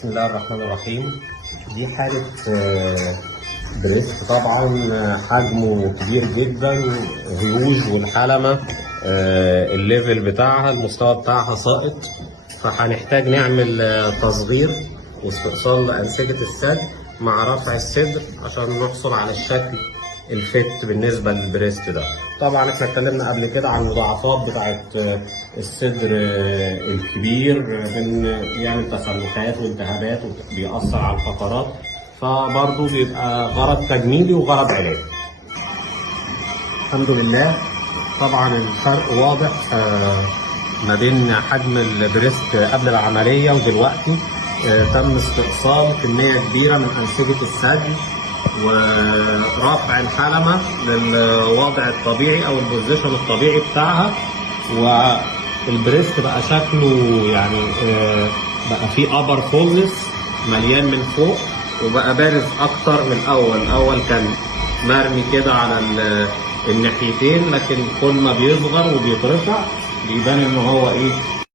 بسم الله الرحمن الرحيم. دي حالة بريست طبعا، حجمه كبير جدا، هيوج، والحلمة الليفل بتاعها، المستوى بتاعها ساقط، فهنحتاج نعمل تصغير واستئصال لأنسجة الثدي مع رفع الصدر عشان نحصل على الشكل الفت بالنسبة للبريست ده. طبعا احنا اتكلمنا قبل كده عن المضاعفات بتاعت الصدر الكبير، بيعمل تسلخات والتهابات وبيأثر على الفقرات، فبرضه بيبقى غرض تجميلي وغرض علاجي. الحمد لله. طبعا الفرق واضح ما بين حجم البريست قبل العملية ودلوقتي. تم استئصال كمية كبيرة من أنسجة الثدي ورفع الحلمة للوضع الطبيعي أو البوزيشن الطبيعي بتاعها، والبريست بقى شكله يعني بقى فيه أبر فولز مليان من فوق وبقى بارز أكتر من الأول. الأول كان مرمي كده على الناحيتين، لكن كل ما بيصغر وبيترفع بيبان إن هو إيه